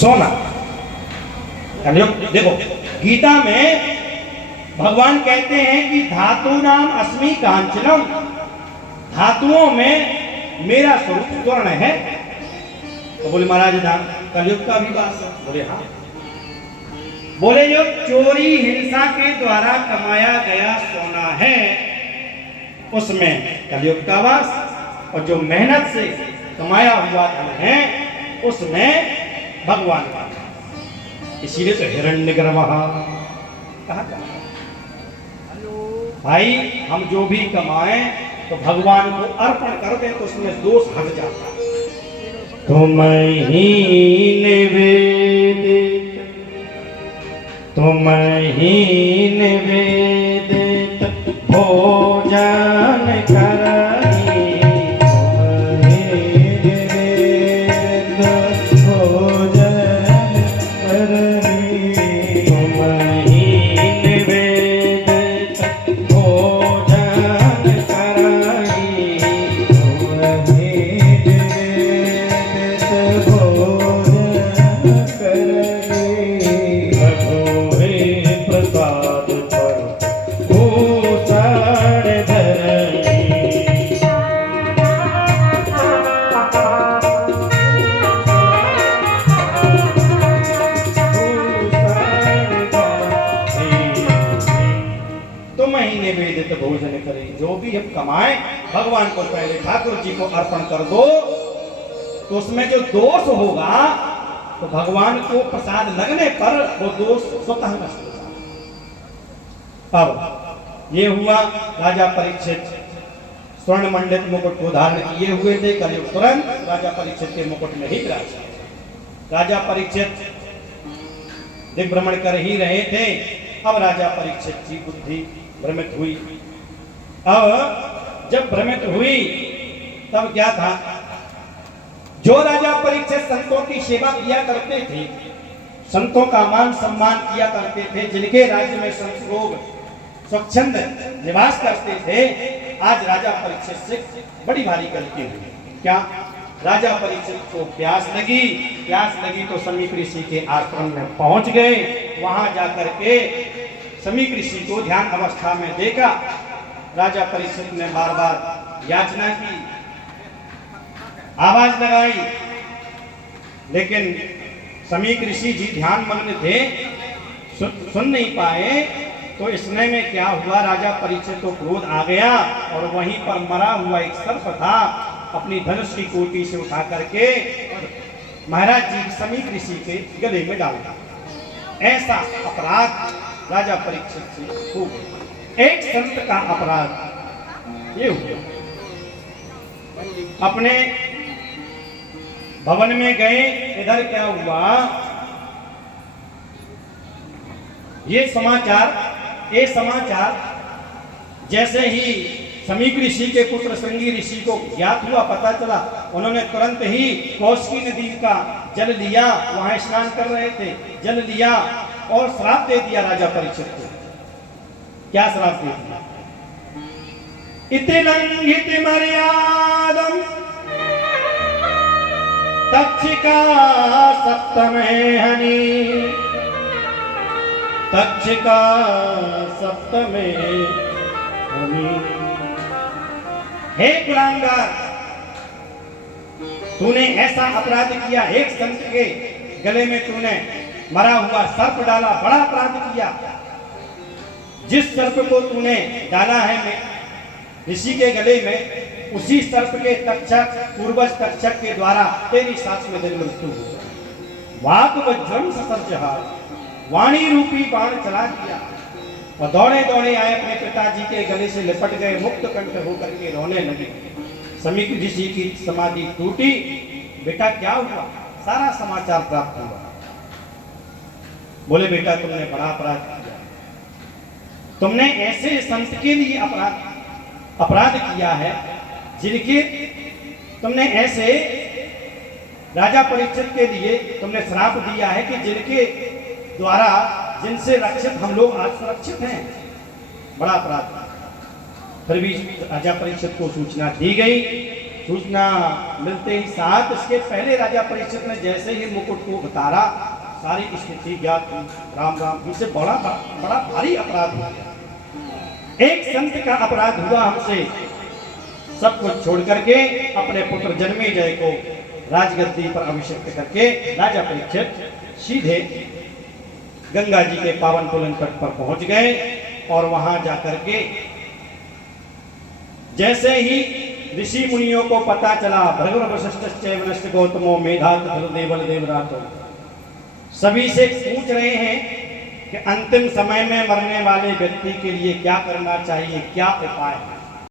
सोना। देखो गीता में भगवान कहते हैं कि धातु नाम अस्मि कांचनम, धातुओं में मेरा स्वरूप स्वर्ण है। तो बोले महाराज कलयुग का भी बात है? बोले हाँ। बोले जो चोरी हिंसा के द्वारा कमाया गया सोना है उसमें कलयुग का वास, और जो मेहनत से कमाया हुआ धन है उसमें भगवान का। इसीलिए तो हिरण्यगर्भः कहा जाता है। भाई हम जो भी कमाएं तो भगवान को अर्पण कर दें तो उसमें दोष हट जाता है। तुम्हीं निवेदित, तुम्हीं निवेदित भोजन करहि, तुम्हीं निवेदित भोजन करहि, तुम्हीं निवेदित भोजन करहि, तुम्हीं निवेदित भोजन करहि। रघुवे प्रसाद पर भूषण धरहि। तुम ही निवेदित भोजन करें, जो भी हम कमाएं भगवान को पहले ठाकुर जी को अर्पण कर दो, तो उसमें जो दोष होगा तो भगवान को प्रसाद लगने पर वो दोष स्वतः नष्ट हो जाएगा। अब ये हुआ राजा परीक्षित स्वर्ण मंडित मुकुट को धारण किए हुए थे। कलयुग तुरंत राजा परीक्षित के मुकुट में ही विराज। राजा परीक्षित दिग्भ्रमण कर ही रहे थे। अब राजा परीक्षित की बुद्धि भ्रमित हुई। अब जब भ्रमित हुई तब क्या था, जो राजा परीक्षित संतों की सेवा किया करते थे, संतों का मान सम्मान किया करते थे, जिनके राज्य में संत लोग स्वच्छंद निवास करते थे, आज राजा परीक्षित से बड़ी भारी गलती हुई। क्या? राजा परीक्षित को प्यास लगी तो समीप ऋषि के आश्रम में पहुंच गए। वहां जाकर के समीप ऋषि को ध्यान अवस्था में देखा। राजा परीक्षित ने बार बार याचना की, आवाज लगाई, लेकिन समीप ऋषि जी ध्यान मग्न थे, सुन नहीं पाए। तो इसने में क्या हुआ, राजा परीक्षित को क्रोध आ गया और वहीं पर मरा हुआ एक सर्प था, अपनी धनुष की कोटी से उठा करके महाराज जी समीप ऋषि के गले में डाल दिया। ऐसा अपराध राजा परीक्षित से हो गया। एक संत का अपराध ये हुआ। अपने भवन में गए, इधर क्या हुआ, ये समाचार जैसे ही समीप ऋषि के पुत्र श्रृंगी ऋषि को ज्ञात हुआ, पता चला, उन्होंने तुरंत ही कौशिकी नदी का जल लिया, वहां स्नान कर रहे थे, जल लिया और श्राप दे दिया राजा परीक्षित को। क्या श्राप दे दिया? इति लंघित मर्यादम तक्षिका सप्तमे हनि, तक्षिका सप्तमे हनि। हे कुलांगार, तूने ऐसा अपराध किया, एक संत के गले में तूने मरा हुआ सर्प डाला, बड़ा अपराध किया। जिस सर्प को तूने डाला है ऋषि के गले में, उसी सर्प के तक्षक, पूर्वज तक्षक के द्वारा तेरी सांस में दिन मृत्यु हो। वाक वज्रम ससर्जहार, वाणी रूपी बाण चला दिया और दौड़े दौड़े आए अपने पिताजी के गले से लिपट गए, मुक्त कंठ होकर के रोने लगे। समीप ऋषि की समाधि टूटी। बेटा क्या हुआ? सारा समाचार प्राप्त हुआ। बोले बेटा तुमने बड़ा अपराध किया, तुमने ऐसे संत के लिए अपराध किया है, जिनके तुमने ऐसे राजा परीक्षित के लिए तुमने श्राप दिया है कि जिनके द्वारा, जिनसे रक्षित हम लोग आज सुरक्षित हैं। बड़ा अपराध। फिर भी राजा परीक्षित को सूचना दी गई। सूचना मिलते ही साथ इसके पहले राजा परीक्षित ने जैसे ही मुकुट को उतारा, सारी स्थिति ज्ञात हुई। राम राम, हमसे बड़ा बड़ा भारी अपराध हुआ, एक संत का अपराध हुआ हमसे। सब कुछ छोड़ करके अपने पुत्र जन्मेजय को राजगद्दी पर अभिषिक्त करके राजा परीक्षित सीधे गंगा जी के पावन पुलन तट पर पहुंच गए। और वहां जाकर के जैसे ही ऋषि मुनियों को पता चला, भृगु वशिष्ठ गौतमो मेधात देवल देवरातो, सभी से पूछ रहे हैं कि अंतिम समय में मरने वाले व्यक्ति के लिए क्या करना चाहिए, क्या उपाय है।